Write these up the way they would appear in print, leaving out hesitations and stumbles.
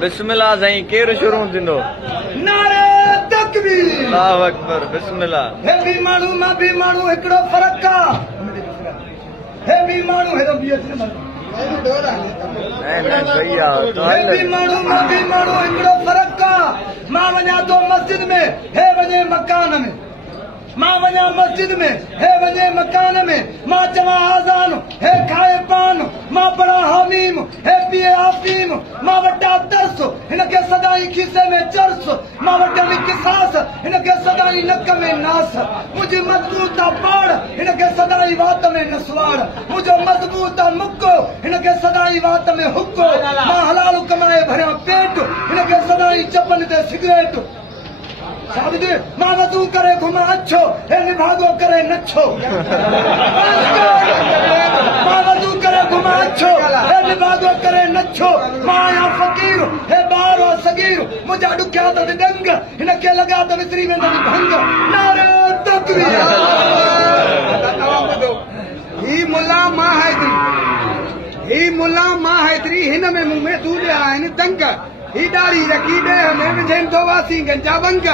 बिस्मिल्लाह साईं केरु शुरू थींदो नारे तकबीर अल्लाहु अकबर बिस्मिल्लाह हे भी माण्हू मां भी माण्हू हिकिड़ो फ़र्क़ु आहे हे भी माण्हू हे भी सही आहे हे भी माण्हू मां भी माण्हू हिकिड़ो फ़र्क़ु आहे मां वञा थो मस्जिद में हे वञे मकान में मां वञा मस्जिद में हे वञे मकान में मां चवां आज़ान हे खाए पान मां पढ़ा हामीम हे पिए आफीम मां वटा तरस हिनखे सदाई खीसे में चर्स मां वटि किसास हिनखे सदाई नक में नास मुंहिंजी मज़बूत आहे पाड़ हिनखे सदाई वात में नसवाड़ मुंहिंजो मज़बूत आहे मुको हिनखे सदाई वात में हुको मां हलाल कमाए भरियां पेट हिनखे सदाई चपन ते सिगरेट मां वज़ू करे घुमा अछो हे निभागो करे नछो मां वज़ू करे घुमा अछो हे निभागो करे नछो मां आहियां फ़क़ीर हे ॿार सगीर मुंहिंजा ॾुखिया अथनि डंग हिनखे लॻा त विसरी वेंदनि भंग नारे तकबीर ही मुल्ला मां हैदरी हिन में मुंह में दूलिया आहिनि दंग ही ॾाढ़ी रखी ॾह में विझनि थो वासी गंजा बंग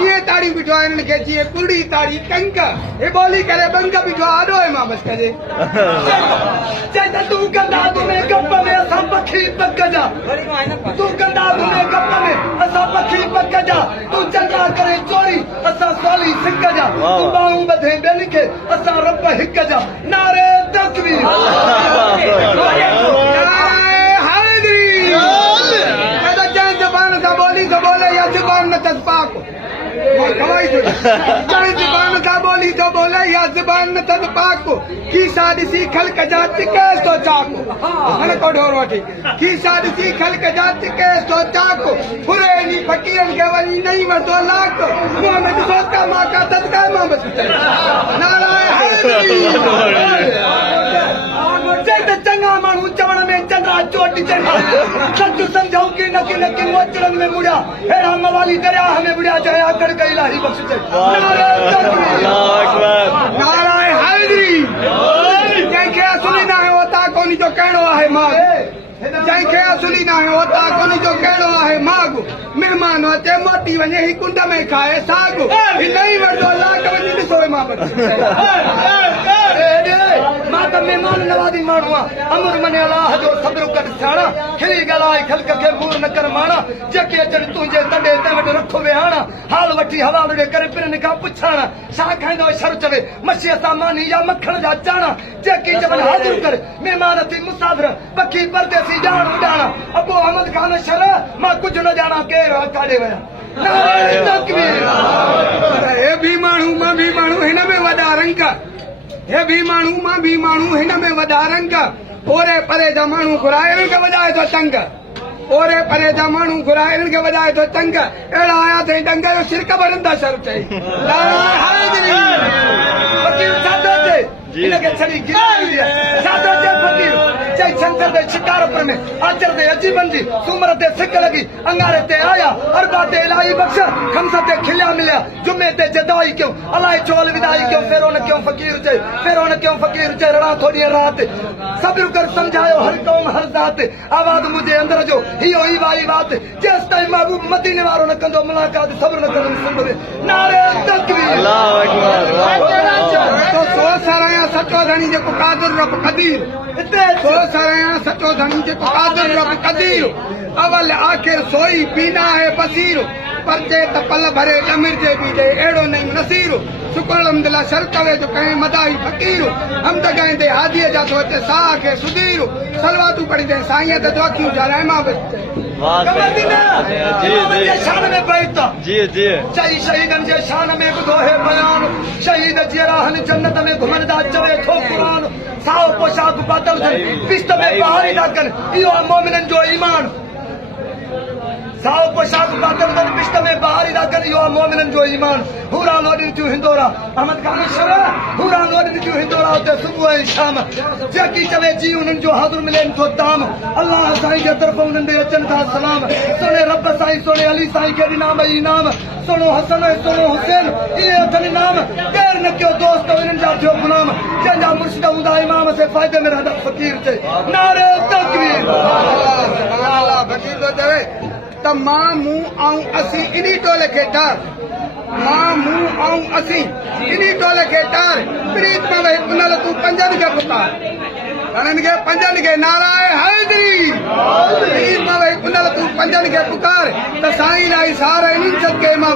ये ताड़ी बिठो आहे हिननि खे जीअं पुड़ी ताड़ी कंक हे ॿोली करे बंग बिठो आॾो आहे मां बसि कजे चई त तूं कंदा तुमें गप में असां पखी पक जा तूं कंदा तुमें गप में असां पखी पक जा तूं चंगा करे चोरी असां सवली सिक जा तूं ॿाहूं ॿधे ॿियनि खे असां रब हिक जा नारे तकबीर बोली तो बोले या जुबान न तस्पाक जुबान का बोली तो बोले या जुबान न तस्पाक की सादिसी खल्क जाति के तो चाको मन को ढोर वठी की सादिसी खल्क जाति के तो चाको पूरे नी फकीरन के वनी नहीं वरतो लाख मोहम्मद सोता मां का सदका मां बच नारायण चंगा माण्हू चवण में चंगा चोटी चढ़ी सच समझाऊं की नकी नकी मोचड़न में मुड़िया हेड़ा मवाली दरिया में बुड़िया चाहे आकड़ कई इलाही बख्श नाराय हैदरी जंहिंखे असुली ना है होता कोनी जो कहणो आहे माग जंहिंखे असुली ना है होता कोनी जो कहणो आहे माग मेहमान अचे मोटी वञे ही कुंड में खाए साग ही नहीं वरदो लाख वञी ॾिसो मां मां त महिमान नवाज़ी माण्हू आहियां अमर मने अलाह जो सब्र कर सियाणा खिली ॻाल्हाए ख़ल्क खे बूर न कर माणा जेके अचनि तुंहिंजे तॾे ते वटि रखो वेहाणा हाल वठी हवा ॾे करे पिरनि खां पुछाणा छा खाईंदो शर चवे मच्छीअ सां मानी या मखण जा चाणा जेकी चवनि हाज़िर कर महिमान थी मुसाफ़िर पखी परदेसी ॼाण उॾाणा अबो अहमद खान शर मां कुझु न ॼाणा केरु काॾे विया हे भी माण्हू मां भी माण्हू हिन में वॾा रंग हे भी माण्हू मां भी माण्हू हिन में वॾा रंग ओरे परे जा माण्हू घुराए खे वॼाए थो टंग ओरे परे जा माण्हू घुराए खे वॼाए थो टंग अहिड़ा आया अथई डंग जो सिरक भरंदा शर चई हिनखे छड़ी गिरी छातो चे फकीर चई छंछर दे शिकारपुर में आचर दे अजीबन जी सूमर ते सिक लगी अंगारे ते आया अरबा ते इलाही बख्श खमसा ते खिलिया मिलिया जुमे ते जदाई क्यों अलाए चोल विदाई क्यों फेरो न क्यों फकीर चे फेरो न क्यों फकीर चे रड़ा थोड़ी रात सब्र कर समझायो हर कौम हर जात आवाज मुझे अंदर जो हियो ही वाई बात जेस ताईं महबूब मदीने वारो न कंदो मुलाकात सब्र न कंदो सुंदर नारे तकबीर अल्लाहु अकबर तो सो सारा सचो धनी जेको कादिर रब कदीर हिते सो सारा सचो धनी जेको कादिर रब कदीर अवल आखिर सोई पीना है बसीर परचे त पल भरे अमीर जे बीजे अहिड़ो नहीं नसीर शुक्र अलहमदुलिल्लाह शर कवे जो कहे मदाही फकीर हमद गाईंदे हादीअ जा तो अचे साह खे सुधीर सलवातूं पढ़ींदे साईं त दुआखियूं ॼाणाए मां बि शान में बैठता चई शहीदन जे शान में ॿुधो है बयान शहीद जी राहन जन्नत में घुमंदा चवे थो क़ुरान साओ पोशाक पातल पिस्त में बहारी डाकन इहो मोमिनन जो ईमान साओ पोशाक पातल पिस्त में बहारी डाकन इहो मोमिनन जो ईमान हूरा लोॾी थियूं हिंदोरा अहमद खान शर हूरा लोॾी थियूं हिंदोरा उते सुबुह ऐं शाम जेकी चवे जी उन्हनि जो हाज़ुर मिलेनि थो ताम अल्लाह साईं जे तरफ़ उन्हनि ॾे अचनि था सलाम सोने रब साईं सोने अली साईं खे ॾिना ॿई इनाम सोनो हसन ऐं सोनो हुसैन इहे अथनि नाम केर न कयो दोस्त इन्हनि जा थियो गुलाम जंहिंजा मुर्शिद हूंदा इमाम से फ़ाइदे में रहंदा फ़कीर चए नारे तकबीर तो चवे त मां मूं ऐं असीं इन्ही टोले खे ठार मां मूं ऐं असीं इन्ही टोले खे ठार प्रीत में वही उन तूं पंजनि खे पुकार घणनि खे पंजनि खे नाराए हैदरी प्रीत में वही उन तूं पंजनि खे पुकार त साईं लाई सार इन्हनि सदके मां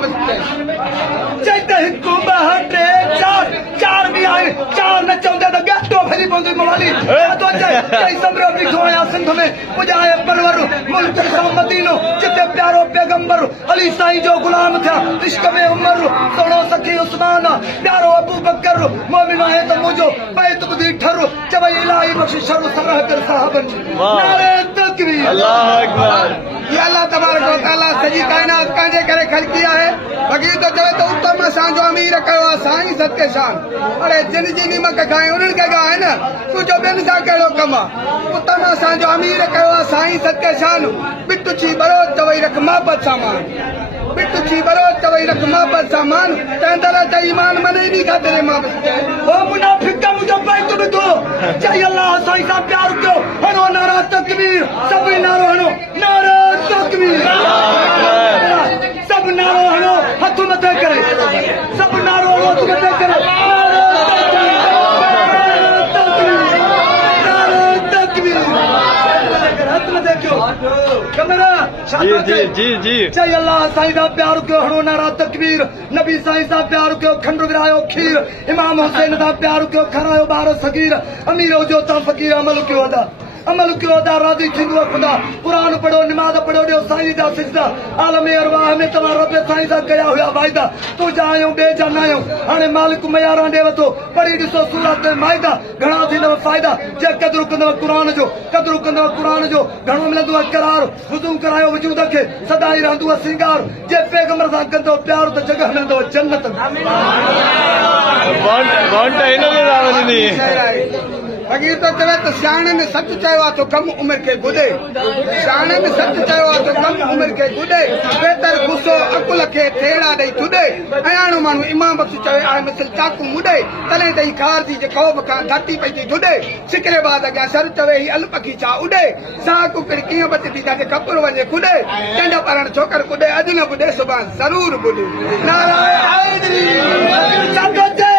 चई त हिकु ॿ टे चार बि आहे चार न चवंदे त गटो फैली पवंदी मवाली तो चई समरो बीठो आहियां सिंध में पुॼाए परवर मुल्क सां मदीनो जिते प्यारो पैगंबर अली साईं जो गुलाम थिया इश्क में उमर सोनो सखी उस्मान प्यारो अबू बकर मोमिन आहे त मुंहिंजो बैत ॿुधी ठर चवई इलाही बख़्शिश शर सरह कर साहबन नारे तकबीर अल्लाह अकबर ये अल्लाह तबारक व तआला सॼी काइनात पंहिंजे करे ख़लक़ी आहे फकीर तो चवे त उत्तम असांजो अमीर कयो आहे साईं सदके शान अरे जिन जी निमक खाए उन्हनि खे ॻाए न तुंहिंजो ॿियनि सां कहिड़ो कमु आहे उत्तम असांजो अमीर कयो आहे साईं सदके शान बिट छी बरोज चवई रख मोहबत सामान बिट छी बरोज चवई रख मोहबत सामान तंदर त ईमान मने नी खातिर मां ओ मुनाफिक का मुझे बैत ॿुधो चई अल्लाह साईं सां प्यार कयो हणो नारा तकबीर सभई नारो हणो नारा तकबीर सब नारो हणो हथ मथे करे सब नारो हणो हथ मथे करे जी चई अल्लाह साईं सां प्यार कयो हणो नारा तकबीर नबी साईं सां प्यार कयो खंड विरायो खीर इमाम हुसैन सां प्यार कयो खारायो ॿार सगीर अमीर हुजो तां फ़कीर अमल कयो अदा राज़ी थींदो ख़ुदा क़ुरान पढ़ो निमाज़ पढ़ो ॾियो साईं जा सिजदा आलम अरवाह में तव्हां रब साईं सां कया हुया वाइदा तुंहिंजा आहियूं ॿिए जा न आहियूं हाणे मालिक मयारां ॾे वठो पढ़ी ॾिसो सूरत माइदा घणा थींदव फ़ाइदा जे क़दुरु कंदव क़ुरान जो घणो मिलंदव करार वुज़ू करायो वजूद खे सदाई रहंदव सिंगार जे पैगंबर सां कंदव प्यार त जॻह मिलंदव जन्नत फकीर तो चवे त सियाणे में सच चयो आहे तो कम उम्र खे ॿुधे सियाणे में सच चयो आहे तो कम उम्र खे ॿुधे बहितर गुस्सो अकुल खे थेड़ा ॾेई छुॾे अयाणो माण्हू इमाम बख़्श चवे आहे मिसल चाकू मुॾे तॾहिं ताईं खार जी जे ख़ौफ़ खां धरती पई थी छुॾे सिकरे बाद अॻियां सर चवे ही अल पखी छा उॾे साह कुकड़ कीअं बचंदी जिते कपुर वञे खुॾे चंड परण छोकर कुॾे अॼु न ॿुधे सुभाणे ज़रूर ॿुधे नाराए हैदरी छा थो चए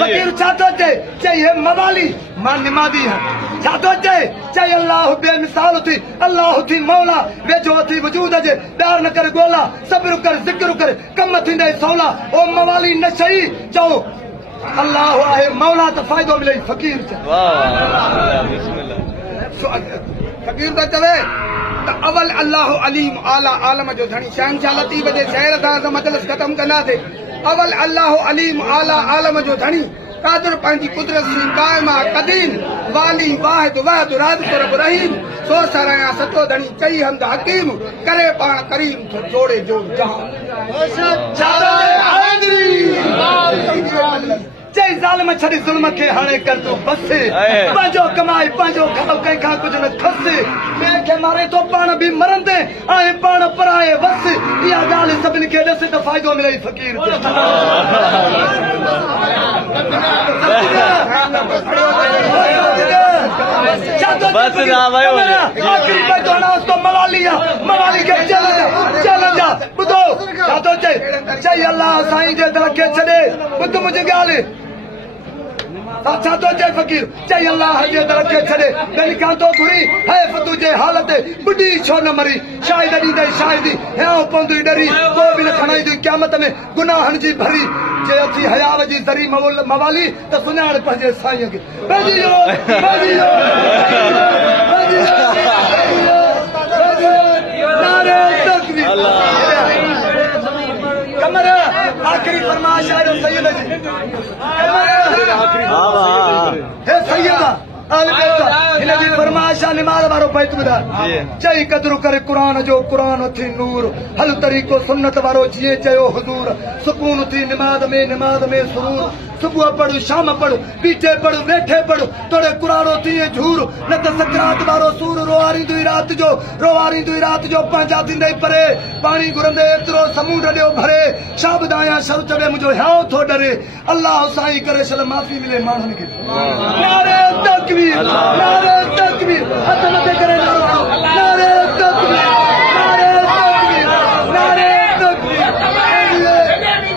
फकीर छा थो चई हे मवाली मां निमादी आहियां छा थो चई अल्लाह बेमिसाल थी अल्लाह थी मौला वेझो थी वजूद जे प्यार न कर ॻोल्हा सब्र कर ज़िक्र कर कम थींदे सवला ओ मवाली न शही चओ अल्लाह आहे मौला त फ़ाइदो मिले फकीर फकीर त चवे त अवल अल्लाह अलीम आला आलम जो धणी शहनशाह लतीफ़ जे शहर सां मजलिस ख़त्म कंदासीं अवल अल्लाह अलीम आला आलम जो धणी कादर पंहिंजी कुदरत जी कायमा कदीम वाली वाहिद वाहिद राज रब रहीम सो सराया सतो धणी चई हमद हकीम करे पाण करीम तो जोड़े जो जहां चई ज़ालिम छड़ी ज़ुल्म खे हाणे कर तूं बस पंहिंजो कमाई पंहिंजो खाओ कंहिंखां कुझु न खस ॿिए खे मारे थो पाण बि मरंदे ऐं पाण पराए वस इहा ॻाल्हि सभिनी खे ॾिस त फ़ाइदो मिले फ़कीर मवाली खे चैलेंज ॿुधो छा थो चई अल्लाह साईं जे दर खे छॾे ॿुध मुंहिंजी ॻाल्हि छा थो चए फ़कीर चई अल्लाह जे दर खे छॾे ॿियनि खां तो घुरी है तुंहिंजे हालत ॿुधी छो न मरी शायद ॾींदे शायदि हियां पवंदी डरी को बि न खणाईंदी क़यामत में गुनाहनि जी भरी जे अथी हयाव जी ज़री मवाली त सुञाण पंहिंजे साईं खे कमर आखिरी फरमाइश आयो सैयद जी हे सैयदा हिन जी फरमाइश आहे निमाज़ वारो बैत ॿुधाए चई क़दुरु करे क़ुरान जो क़ुरान थी नूर हल तरीक़ो सुन्नत वारो जीअं चयो हुज़ूर सुकून थी निमाज़ में सुरूर सुबुह पढ़ शाम पढ़ बीठे पढ़ वेठे पढ़ तोड़े कुरारो थिए झूर न त सकरात वारो सूर रोवारींदुई रात जो पंहिंजा थींदे परे पाणी घुरंदे एतिरो समूंड ॾियो भरे छा ॿुधायां शर चवे मुंहिंजो हियां थो डरे अल्लाह साईं करे छल माफ़ी मिले माण्हुनि खे नारे तकबीर हथ मथे करे नारो